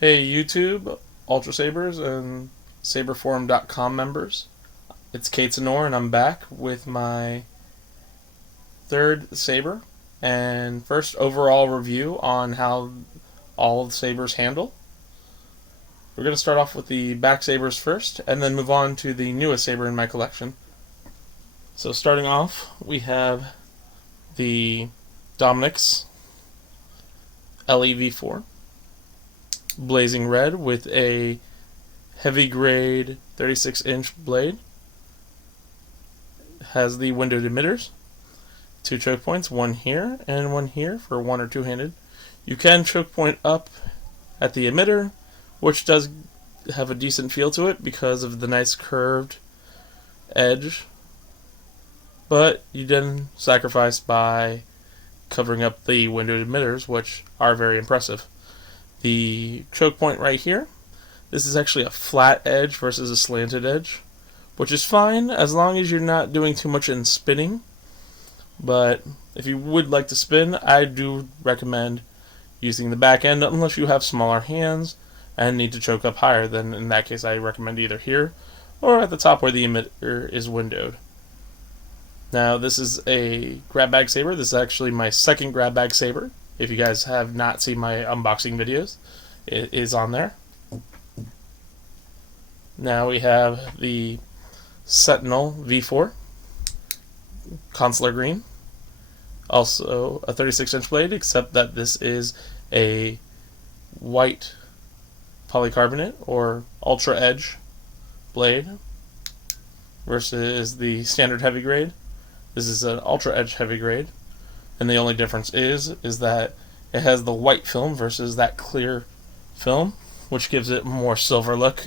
Hey YouTube, Ultrasabers, and SaberForum.com members. It's Kate Sonor, and I'm back with my third Saber and first overall review on how all of the Sabers handle. We're going to start off with the back Sabers first, and then move on to the newest Saber in my collection. So starting off, we have the Dominic's LEV4. Blazing red with a heavy grade 36-inch blade. Has the windowed emitters, 2 choke points, one here and one here for one or two-handed. You can choke point up at the emitter, which does have a decent feel to it because of the nice curved edge, but you then sacrifice by covering up the windowed emitters, which are very impressive. The choke point right here, this is actually a flat edge versus a slanted edge, which is fine as long as you're not doing too much in spinning. But if you would like to spin, I do recommend using the back end unless you have smaller hands and need to choke up higher. Then in that case I recommend either here or at the top where the emitter is windowed. Now this is a grab bag saber. This is actually my second grab bag saber. If you guys have not seen my unboxing videos, it is on there. Now we have the Sentinel V4 Consular Green. Also a 36-inch blade, except that this is a white polycarbonate or ultra edge blade versus the standard heavy grade. This is an ultra edge heavy grade. And the only difference is that it has the white film versus that clear film, which gives it more silver look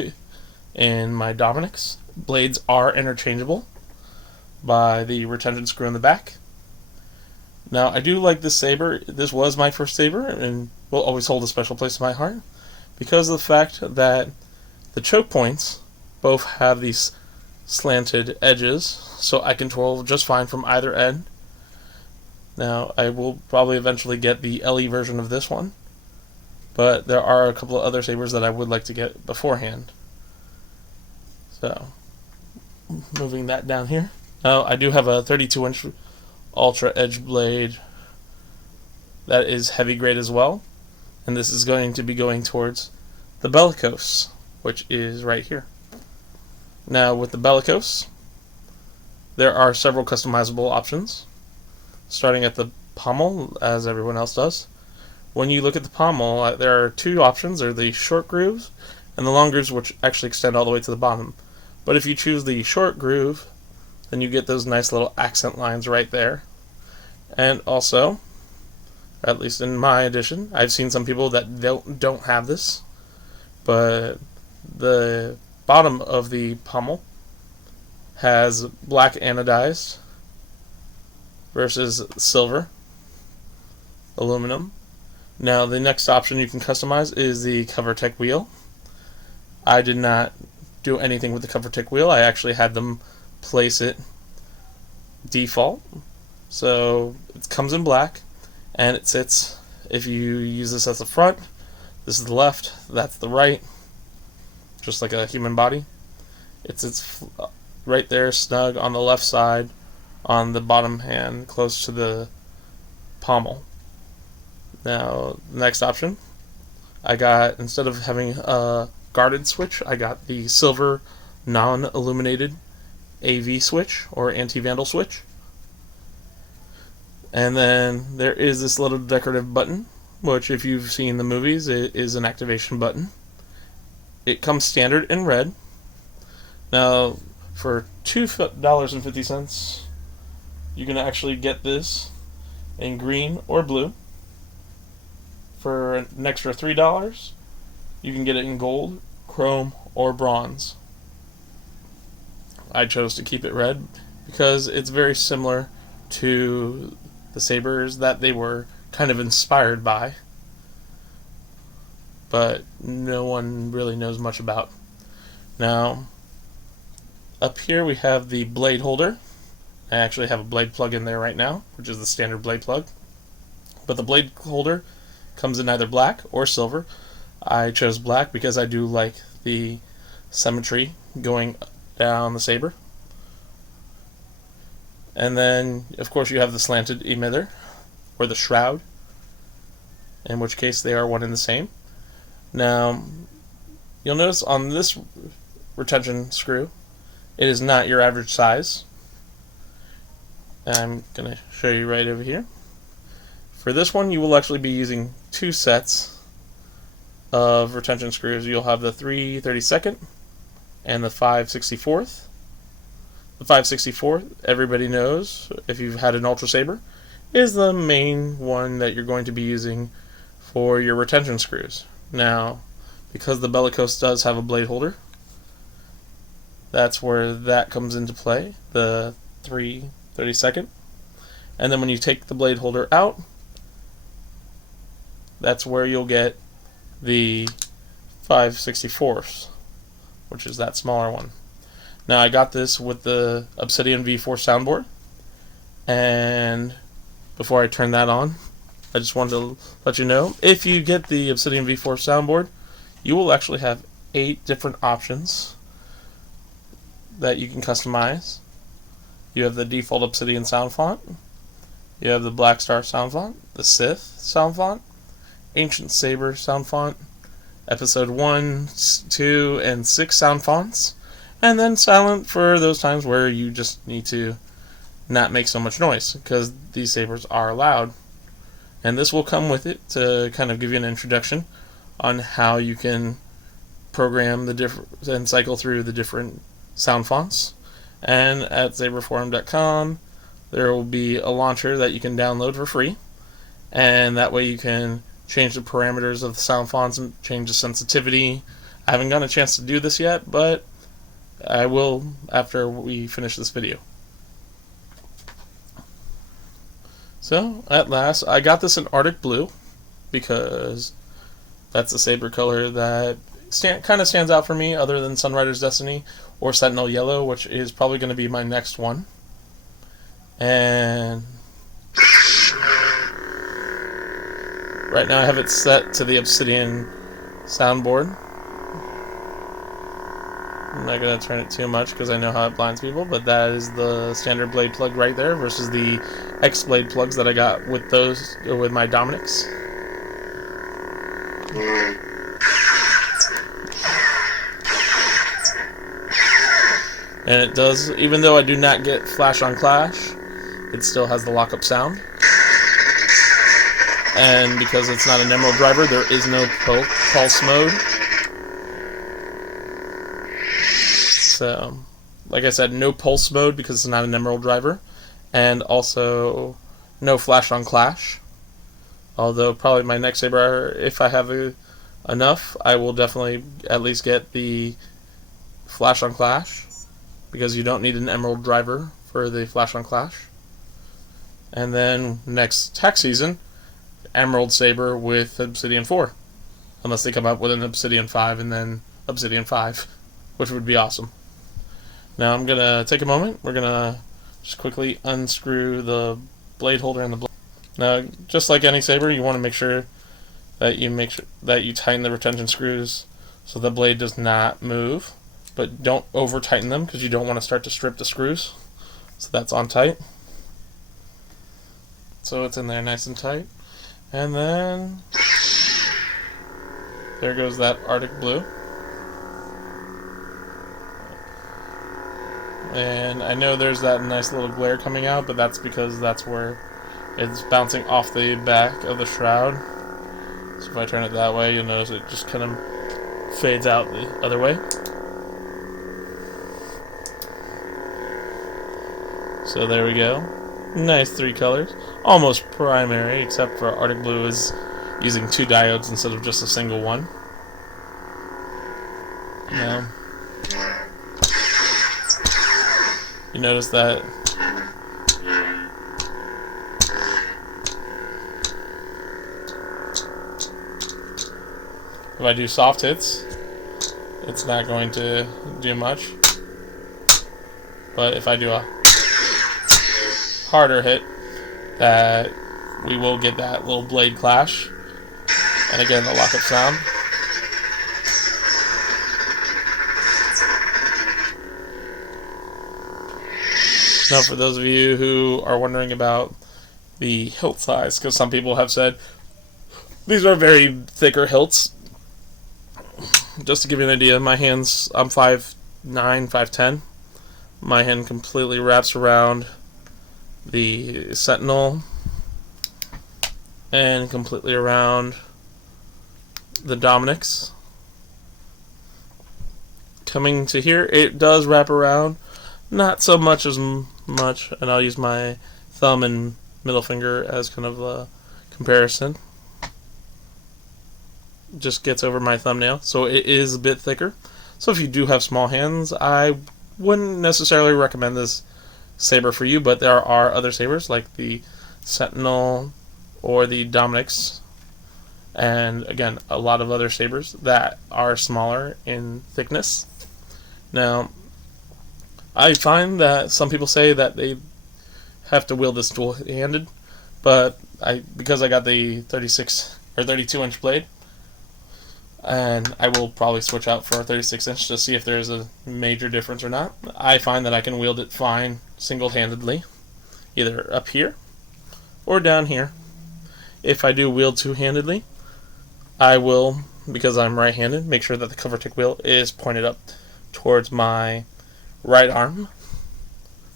in my Dominic's. Blades are interchangeable by the retention screw in the back. Now, I do like this saber. This was my first saber and will always hold a special place in my heart because of the fact that the choke points both have these slanted edges, so I control just fine from either end. Now, I will probably eventually get the LE version of this one, but there are a couple of other sabers that I would like to get beforehand. So, moving that down here. Now, I do have a 32-inch Ultra Edge blade that is heavy grade as well, and this is going to be going towards the Bellicose, which is right here. Now, with the Bellicose, there are several customizable options. Starting at the pommel, as everyone else does. When you look at the pommel, there are two options. There are the short grooves and the long grooves, which actually extend all the way to the bottom. But if you choose the short groove, then you get those nice little accent lines right there. And also, at least in my edition, I've seen some people that don't have this, but the bottom of the pommel has black anodized versus silver aluminum. Now the next option you can customize is the CoverTech wheel. I did not do anything with the CoverTech wheel. I actually had them place it default. So it comes in black and it sits, if you use this as the front, this is the left, that's the right, just like a human body. It sits right there snug on the left side on the bottom hand close to the pommel. Now the next option, I got, instead of having a guarded switch, I got the silver non-illuminated AV switch or anti-vandal switch. And then there is this little decorative button, which if you've seen the movies, it is an activation button. It comes standard in red. Now for $2.50 you can actually get this in green or blue. For an extra $3, you can get it in gold, chrome, or bronze. I chose to keep it red because it's very similar to the sabers that they were kind of inspired by, but no one really knows much about. Now, up here we have the blade holder. I actually have a blade plug in there right now, which is the standard blade plug. But the blade holder comes in either black or silver. I chose black because I do like the symmetry going down the saber. And then, of course, you have the slanted emitter, or the shroud, in which case they are one and the same. Now, you'll notice on this retention screw, it is not your average size. I'm going to show you right over here. For this one, you will actually be using 2 sets of retention screws. You'll have the 3/32 and the 5/64. The 5/64, everybody knows, if you've had an Ultrasaber, is the main one that you're going to be using for your retention screws. Now, because the Bellicose does have a blade holder, that's where that comes into play, the 3/32. And then when you take the blade holder out, that's where you'll get the 5/64, which is that smaller one. Now, I got this with the Obsidian V4 soundboard, and before I turn that on, I just wanted to let you know, if you get the Obsidian V4 soundboard, you will actually have 8 different options that you can customize. You have the default Obsidian sound font, you have the Black Star sound font, the Sith sound font, Ancient Saber sound font, Episode 1, 2, and 6 sound fonts, and then silent for those times where you just need to not make so much noise, because these sabers are loud. And this will come with it to kind of give you an introduction on how you can program the different and cycle through the different sound fonts. And at saberforum.com there will be a launcher that you can download for free, and that way you can change the parameters of the sound fonts and change the sensitivity. I haven't gotten a chance to do this yet, but I will after we finish this video. So, at last, I got this in Artic Blue because that's the saber color that kind of stands out for me, other than Sunrider's Destiny or Sentinel Yellow, which is probably going to be my next one. And right now I have it set to the Obsidian soundboard. I'm not going to turn it too much because I know how it blinds people, but that is the standard blade plug right there versus the X blade plugs that I got with those, with my Dominics. And it does, even though I do not get flash on clash, it still has the lockup sound. And because it's not an Emerald driver, there is no pulse mode. So, like I said, no pulse mode because it's not an Emerald driver, and also no flash on clash. Although probably my next saber, if I have enough, I will definitely at least get the flash on clash, because you don't need an Emerald driver for the flash on clash. And then next tax season, Emerald saber with Obsidian 4, unless they come up with an Obsidian 5 and then Obsidian 5, which would be awesome. Now I'm going to take a moment. We're going to just quickly unscrew the blade holder and the blade. Now, just like any saber, you want to make sure that you tighten the retention screws so the blade does not move, but don't over tighten them because you don't want to start to strip the screws. So that's on tight. So it's in there nice and tight. And then there goes that Artic Blue. And I know there's that nice little glare coming out, but that's because that's where it's bouncing off the back of the shroud. So if I turn it that way, you'll notice it just kind of fades out the other way. So there we go. Nice 3 colors. Almost primary, except for Artic Blue is using 2 diodes instead of just a single one. Now, you notice that if I do soft hits, it's not going to do much. But if I do a harder hit, that we will get that little blade clash. And again, the lockup sound. Now, for those of you who are wondering about the hilt size, because some people have said these are very thicker hilts. Just to give you an idea, my hands, I'm 5'9", 5'10". My hand completely wraps around the Sentinel and completely around the Dominic's. Coming to here, it does wrap around, not so much as much, and I'll use my thumb and middle finger as kind of a comparison. Just gets over my thumbnail, so it is a bit thicker. So if you do have small hands, I wouldn't necessarily recommend this saber for you, but there are other sabers like the Sentinel or the Dominic's, and again, a lot of other sabers that are smaller in thickness. Now, I find that some people say that they have to wield this dual-handed, but because I got the 36 or 32-inch blade, and I will probably switch out for a 36-inch to see if there's a major difference or not. I find that I can wield it fine single-handedly, either up here or down here. If I do wield two-handedly, I will, because I'm right-handed, make sure that the cover tick wheel is pointed up towards my right arm,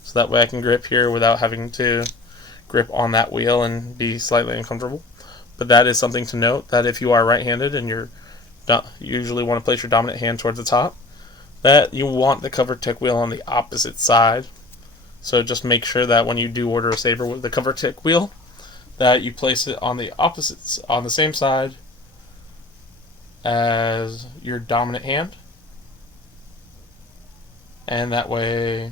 so that way I can grip here without having to grip on that wheel and be slightly uncomfortable. But that is something to note, that if you are right-handed and you usually want to place your dominant hand towards the top, that you want the cover tick wheel on the opposite side. So just make sure that when you do order a saber with the cover tick wheel, that you place it on the opposites, on the same side as your dominant hand, and that way,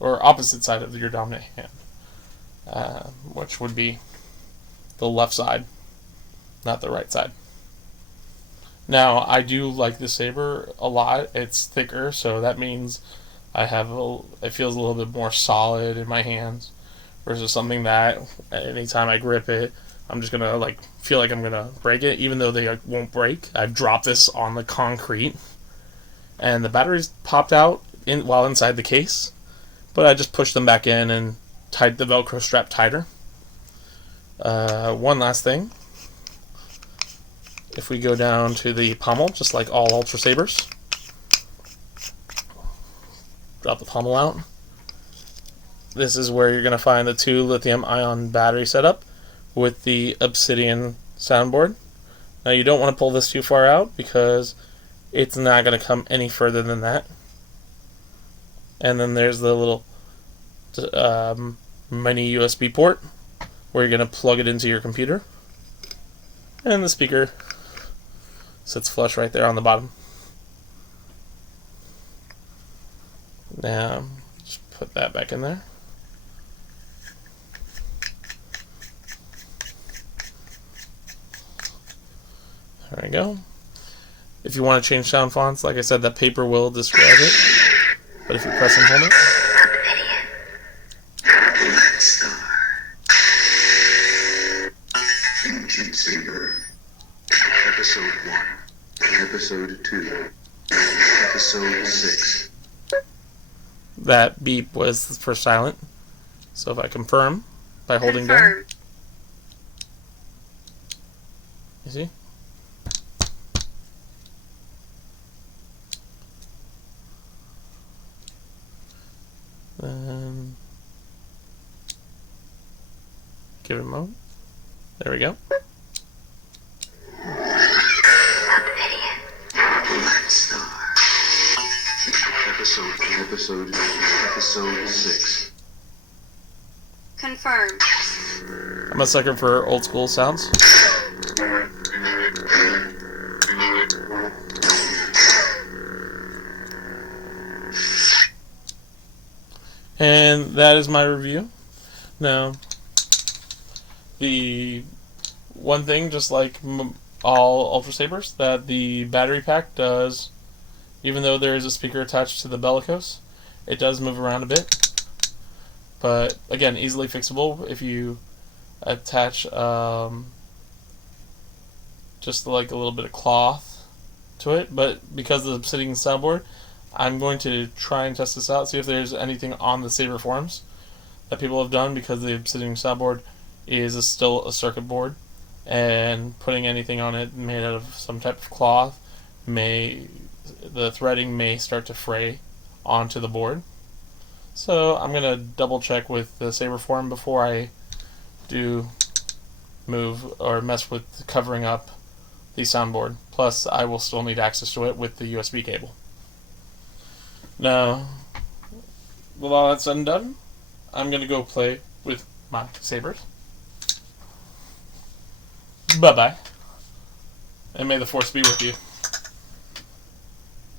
or opposite side of your dominant hand, which would be the left side, not the right side. Now, I do like this saber a lot. It's thicker, so that means it feels a little bit more solid in my hands versus something that anytime I grip it, I'm just gonna feel like I'm gonna break it, even though they won't break. I've dropped this on the concrete, and the batteries popped out while inside the case, but I just pushed them back in and tied the Velcro strap tighter. One last thing. If we go down to the pommel, just like all Ultrasabers, drop the pommel out. This is where you're going to find the 2 lithium-ion battery setup with the Obsidian soundboard. Now you don't want to pull this too far out because it's not going to come any further than that. And then there's the little mini USB port where you're going to plug it into your computer. And the speaker sits flush right there on the bottom. Now, just put that back in there. There we go. If you want to change sound fonts, like I said, that paper will describe it. But if you press and hold it, Ancient Saber. Episode 1. Episode 2. Episode 6. that beep was for silent. So if I confirm by holding down, you see? Give it a moment. There we go. Episode 6. Confirmed. I'm a sucker for old school sounds. And that is my review. Now, the one thing, just like all Ultrasabers, that the battery pack does, even though there is a speaker attached to the Bellicose, it does move around a bit. But again, easily fixable if you attach just like a little bit of cloth to it. But because of the Obsidian soundboard, I'm going to try and test this out, see if there's anything on the Saber forums that people have done, because the obsidian soundboard is still a circuit board, and putting anything on it made out of some type of cloth the threading may start to fray onto the board. So I'm going to double check with the Saber forum before I do move or mess with covering up the soundboard. Plus, I will still need access to it with the USB cable. Now, with all that said and done, I'm going to go play with my sabers. Bye-bye. And may the force be with you.